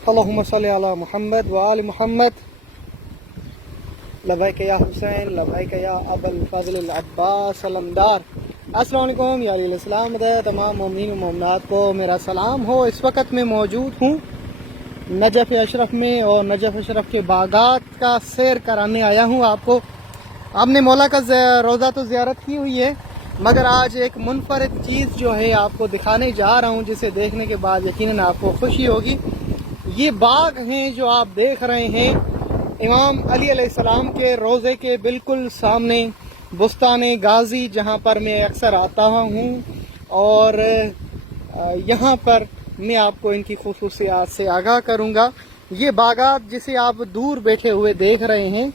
اللہم صلی علی محمد و آل محمد لبیک یا حسین لبیک یا ابو الفضل العباس علمدار۔ السلام علیکم یا علیہ السلام، تمام مومنین و مومنات کو میرا سلام ہو۔ اس وقت میں موجود ہوں نجف اشرف میں اور نجف اشرف کے باغات کا سیر کرانے آیا ہوں آپ نے مولا کا روضہ تو زیارت کی ہوئی ہے، مگر آج ایک منفرد چیز جو ہے آپ کو دکھانے جا رہا ہوں، جسے دیکھنے کے بعد یقیناً آپ کو خوشی ہوگی۔ یہ باغ ہیں جو آپ دیکھ رہے ہیں امام علی علیہ السلام کے روضے کے بالکل سامنے، بستان غازی، جہاں پر میں اکثر آتا ہوں، اور یہاں پر میں آپ کو ان کی خصوصیات سے آگاہ کروں گا۔ یہ باغات جسے آپ دور بیٹھے ہوئے دیکھ رہے ہیں،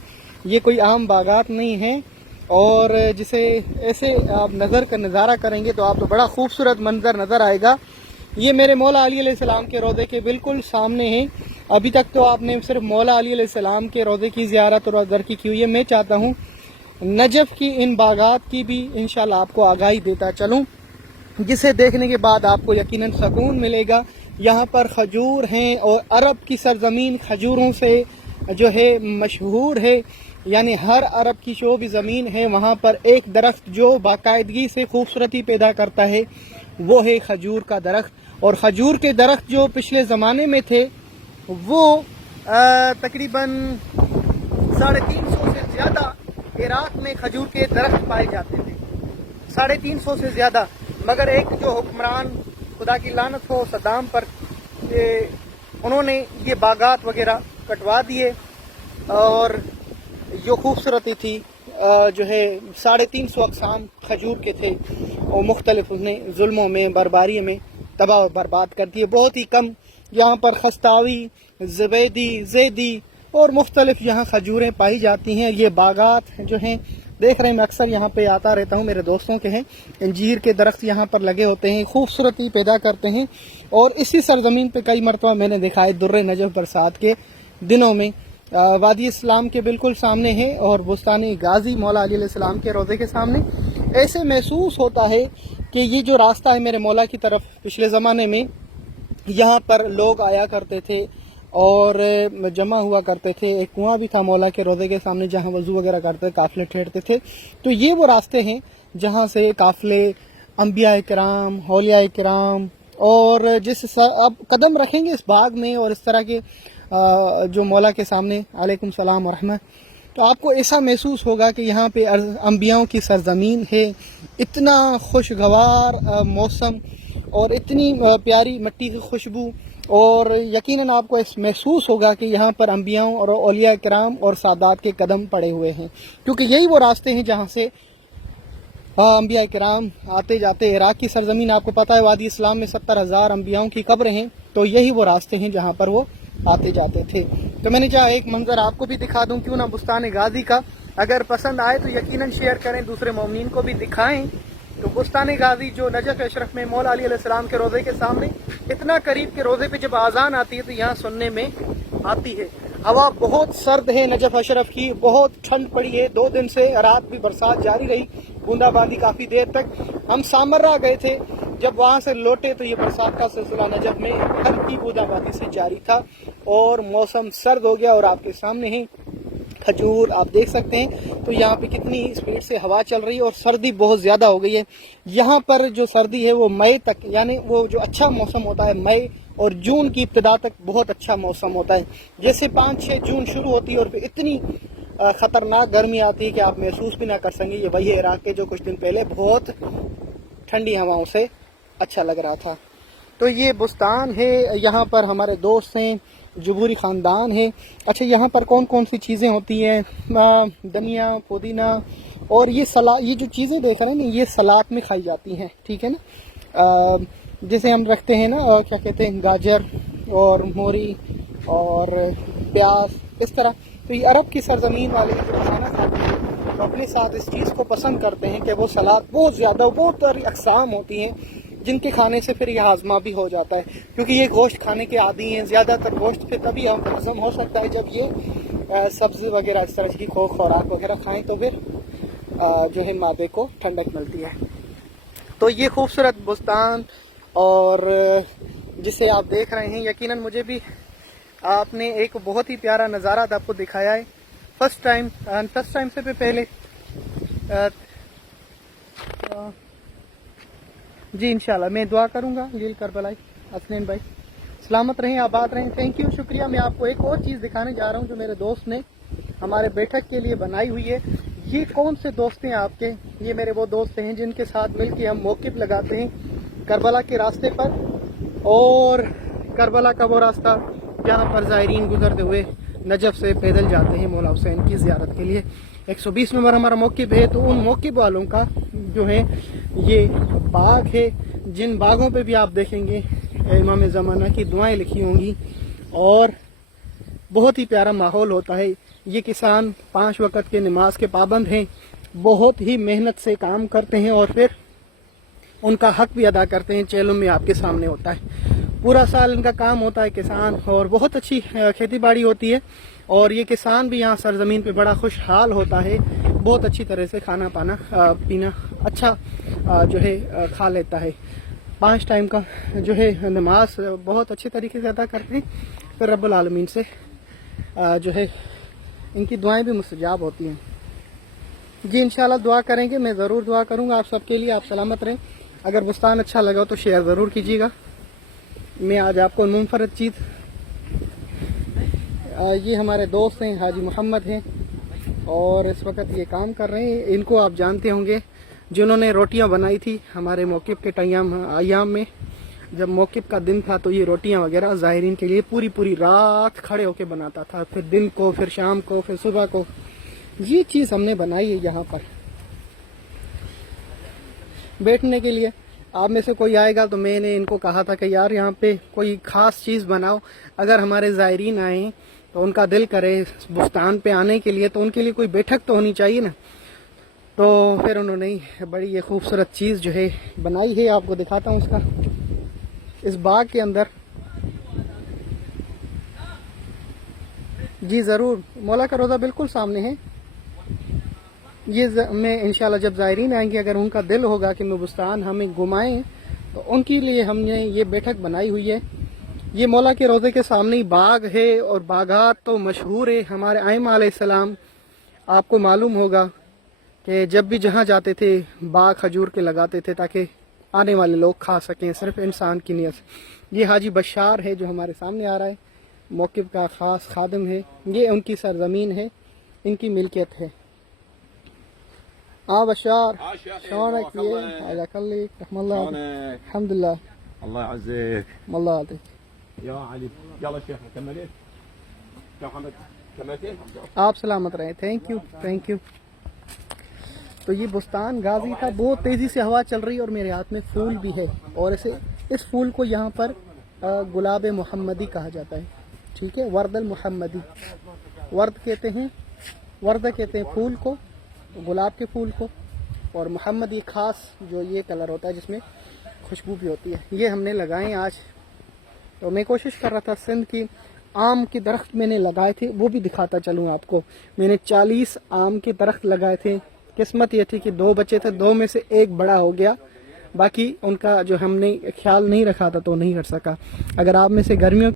یہ کوئی عام باغات نہیں ہیں، اور جسے ایسے آپ نظر کا نظارہ کریں گے تو آپ کو بڑا خوبصورت منظر نظر آئے گا۔ یہ میرے مولا علی علیہ السلام کے روضے کے بالکل سامنے ہیں۔ ابھی تک تو آپ نے صرف مولا علی علیہ السلام کے روضے کی زیارت اور در کی ہوئی ہے، میں چاہتا ہوں نجف کی ان باغات کی بھی انشاءاللہ آپ کو آگاہی دیتا چلوں، جسے دیکھنے کے بعد آپ کو یقیناً سکون ملے گا۔ یہاں پر کھجور ہیں، اور عرب کی سرزمین کھجوروں سے جو ہے مشہور ہے، یعنی ہر عرب کی جو بھی زمین ہے وہاں پر ایک درخت جو باقاعدگی سے خوبصورتی پیدا کرتا ہے وہ ہے کھجور کا درخت۔ اور کھجور کے درخت جو پچھلے زمانے میں تھے وہ تقریباً 350 سے زیادہ عراق میں کھجور کے درخت پائے جاتے تھے، 350 سے زیادہ، مگر ایک جو حکمران، خدا کی لعنت ہو صدام پر، انہوں نے یہ باغات وغیرہ کٹوا دیے، اور جو خوبصورتی تھی جو ہے 350 اقسام کھجور کے تھے، اور مختلف اس نے ظلموں میں، برباری میں تباہ و برباد کر دیے۔ بہت ہی کم یہاں پر خستاوی، زبیدی، زیدی اور مختلف یہاں کھجوریں پائی جاتی ہیں۔ یہ باغات جو ہیں دیکھ رہے ہیں، میں اکثر یہاں پہ آتا رہتا ہوں، میرے دوستوں کے ہیں، انجیر کے درخت یہاں پر لگے ہوتے ہیں، خوبصورتی پیدا کرتے ہیں۔ اور اسی سرزمین پہ کئی مرتبہ میں نے دیکھا ہے در نجف برسات کے دنوں میں، وادی اسلام کے بالکل سامنے ہے اور بستان غازی مولا علی علیہ السلام کے روضے کے سامنے، ایسے محسوس ہوتا ہے کہ یہ جو راستہ ہے میرے مولا کی طرف، پچھلے زمانے میں یہاں پر لوگ آیا کرتے تھے اور جمع ہوا کرتے تھے۔ ایک کنواں بھی تھا مولا کے روضے کے سامنے جہاں وضو وغیرہ کرتے، قافلے ٹھہرتے تھے۔ تو یہ وہ راستے ہیں جہاں سے قافلے، انبیاء کرام، اولیاء کرام، اور جس اب قدم رکھیں گے اس باغ میں اور اس طرح کے جو مولا کے سامنے، علیکم السلام ورحمہ، تو آپ کو ایسا محسوس ہوگا کہ یہاں پہ انبیاؤں کی سرزمین ہے۔ اتنا خوشگوار موسم اور اتنی پیاری مٹی کی خوشبو، اور یقیناً آپ کو اس محسوس ہوگا کہ یہاں پر انبیاؤں اور اولیاء کرام اور سادات کے قدم پڑے ہوئے ہیں، کیونکہ یہی وہ راستے ہیں جہاں سے انبیاء کرام آتے جاتے۔ عراق کی سرزمین آپ کو پتہ ہے، وادی اسلام میں 70,000 انبیاؤں کی قبریں ہیں، تو یہی وہ راستے ہیں جہاں پر وہ آتے جاتے تھے۔ تو میں نے چاہا ایک منظر آپ کو بھی دکھا دوں، کیوں نہ بستان غازی کا۔ اگر پسند آئے تو یقیناً شیئر کریں، دوسرے مومنین کو بھی دکھائیں۔ تو بستان غازی جو نجف اشرف میں مولا علی علیہ السلام کے روضے کے سامنے، اتنا قریب کے روضے پہ جب اذان آتی ہے تو یہاں سننے میں آتی ہے۔ ہوا بہت سرد ہے نجف اشرف کی، بہت ٹھنڈ پڑی ہے، 2 دن سے رات بھی برسات جاری رہی، بوندا باندی کافی دیر تک۔ ہم سامرہ گئے تھے، جب وہاں سے لوٹے تو یہ برسات کا سلسلہ نجف میں ہلکی بوندا باندی سے جاری تھا، اور موسم سرد ہو گیا۔ اور آپ کے سامنے ہی کھجور آپ دیکھ سکتے ہیں، تو یہاں پہ کتنی اسپیڈ سے ہوا چل رہی ہے، اور سردی بہت زیادہ ہو گئی ہے یہاں پر۔ جو سردی ہے وہ مئی تک، یعنی وہ جو اچھا موسم ہوتا ہے مئی اور جون کی ابتدا تک بہت اچھا موسم ہوتا ہے۔ جیسے 5-6 جون شروع ہوتی ہے اور پھر اتنی خطرناک گرمی آتی ہے کہ آپ محسوس بھی نہ کر سکیں گے۔ یہ وہی ہے عراق کے جو کچھ دن پہلے بہت ٹھنڈی ہواؤں سے اچھا لگ رہا تھا۔ تو یہ بستان ہے، یہاں پر ہمارے دوست ہیں، جبوری خاندان ہے۔ اچھا، یہاں پر کون کون سی چیزیں ہوتی ہیں؟ دھنیا، پودینہ، اور یہ جو چیزیں دیکھ رہے ہیں نا، یہ سلاد میں کھائی جاتی ہیں، ٹھیک ہے نا، جسے ہم رکھتے ہیں نا، کیا کہتے ہیں، گاجر اور موری اور پیاز، اس طرح۔ تو یہ عرب کی سرزمین والے جو کھانا کھاتے ہیں تو اپنے ساتھ اس چیز کو پسند کرتے ہیں کہ وہ سلاد بہت زیادہ، بہت ساری اقسام ہوتی ہیں جن کے کھانے سے پھر یہ ہاضمہ بھی ہو جاتا ہے، کیونکہ یہ گوشت کھانے کے عادی ہیں۔ زیادہ تر گوشت پھر تبھی ہضم ہو سکتا ہے جب یہ سبزی وغیرہ اس طرح کی خوراک وغیرہ کھائیں، تو پھر جو ہے معدے کو ٹھنڈک ملتی ہے۔ تو یہ خوبصورت بستان اور جسے آپ دیکھ رہے ہیں، یقیناً مجھے بھی آپ نے ایک بہت ہی پیارا نظارہ آپ کو دکھایا ہے فرسٹ ٹائم سے پہلے جی انشاءاللہ میں دعا کروں گا لیل کربلائی حسنین بھائی سلامت رہیں آباد رہیں. تھینک یو شکریہ. میں آپ کو ایک اور چیز دکھانے جا رہا ہوں جو میرے دوست نے ہمارے بیٹھک کے لیے بنائی ہوئی ہے. یہ کون سے دوست ہیں آپ کے؟ یہ میرے وہ دوست ہیں جن کے ساتھ مل کے ہم موقف لگاتے ہیں کربلا کے راستے پر, اور کربلا کا وہ راستہ جہاں پر زائرین گزرتے ہوئے نجف سے پیدل جاتے ہیں مولا حسین کی زیارت کے لیے. 120 نمبر ہمارا موقف ہے. تو ان موقف والوں کا جو ہے یہ باغ ہے, جن باغوں پہ بھی آپ دیکھیں گے امام زمانہ کی دعائیں لکھی ہوں گی, اور بہت ہی پیارا ماحول ہوتا ہے. یہ کسان 5 وقت کے نماز کے پابند ہیں, بہت ہی محنت سے کام کرتے ہیں اور پھر ان کا حق بھی ادا کرتے ہیں. چیلوں میں آپ کے سامنے ہوتا ہے, پورا سال ان کا کام ہوتا ہے کسان, اور بہت اچھی کھیتی باڑی ہوتی ہے. اور یہ کسان بھی یہاں سرزمین پہ بڑا خوشحال ہوتا ہے, بہت اچھی طرح سے کھانا پینا اچھا جو ہے کھا لیتا ہے. 5 ٹائم کا جو ہے نماز بہت اچھے طریقے سے ادا کرتے ہیں. پھر رب العالمین سے جو ہے ان کی دعائیں بھی مستجاب ہوتی ہیں. جی انشاءاللہ دعا کریں گے, میں ضرور دعا کروں گا آپ سب کے لیے. آپ سلامت رہیں. اگر بستان اچھا لگا تو شیئر ضرور کیجیے گا. میں آج آپ کو منفرد چیز, یہ ہمارے دوست ہیں حاجی محمد ہیں, اور اس وقت یہ کام کر رہے ہیں. ان کو آپ جانتے ہوں گے, جنہوں نے روٹیاں بنائی تھی ہمارے موقف کے ایام میں. جب موقف کا دن تھا تو یہ روٹیاں وغیرہ زائرین کے لیے پوری رات کھڑے ہو کے بناتا تھا, پھر دن کو, پھر شام کو, پھر صبح کو. یہ چیز ہم نے بنائی ہے یہاں پر بیٹھنے کے لیے. آپ میں سے کوئی آئے گا تو میں نے ان کو کہا تھا کہ یار یہاں پہ کوئی خاص چیز بناؤ, اگر ہمارے زائرین آئیں تو ان کا دل کرے بستان پہ آنے کے لیے, تو ان کے لیے کوئی بیٹھک تو ہونی چاہیے نا. تو پھر انہوں نے بڑی یہ خوبصورت چیز جو ہے بنائی ہے. آپ کو دکھاتا ہوں اس کا, اس باغ کے اندر. جی ضرور, مولا کا روضہ بالکل سامنے ہے. یہ میں انشاءاللہ جب زائرین آئیں گے, اگر ان کا دل ہوگا کہ نورستان ہمیں گھمائیں, تو ان کے لیے ہم نے یہ بیٹھک بنائی ہوئی ہے. یہ مولا کے روضے کے سامنے ہی باغ ہے, اور باغات تو مشہور ہے. ہمارے ائمہ علیہ السلام, آپ کو معلوم ہوگا کہ جب بھی جہاں جاتے تھے باغ کھجور کے لگاتے تھے تاکہ آنے والے لوگ کھا سکیں, صرف انسان کی نیت سے. یہ حاجی بشار ہے جو ہمارے سامنے آ رہا ہے, موقف کا خاص خادم ہے. یہ ان کی سرزمین ہے, ان کی ملکیت ہے. بشار شلونك؟ حياك الله رحم الله. الحمد لله. الله يعزك. الله يعطيك يا علي. يلا شيخ كملت. يا محمد كملتين. آپ سلامت رہیں. Thank you. تو یہ بستان غازی تھا, بہت تیزی سے ہوا چل رہی ہے, اور میرے ہاتھ میں پھول بھی ہے, اور اس پھول کو یہاں پر گلاب محمدی کہا جاتا ہے. ٹھیک ہے, ورد المحمدی, ورد کہتے ہیں پھول کو, گلاب کے پھول کو, اور محمدی خاص جو یہ کلر ہوتا ہے جس میں خوشبو بھی ہوتی ہے. یہ ہم نے لگائے آج. تو میں کوشش کر رہا تھا, سندھ کی آم کے درخت میں نے لگائے تھے, وہ بھی دکھاتا چلوں آپ کو. میں نے 40 آم کے درخت لگائے تھے. قسمت یہ تھی کہ 2 بچے تھے, 2 میں سے 1 بڑا ہو گیا, باقی ان کا جو ہم نے خیال نہیں رکھا تھا تو نہیں کر سکا. اگر آپ میں سے گرمیوں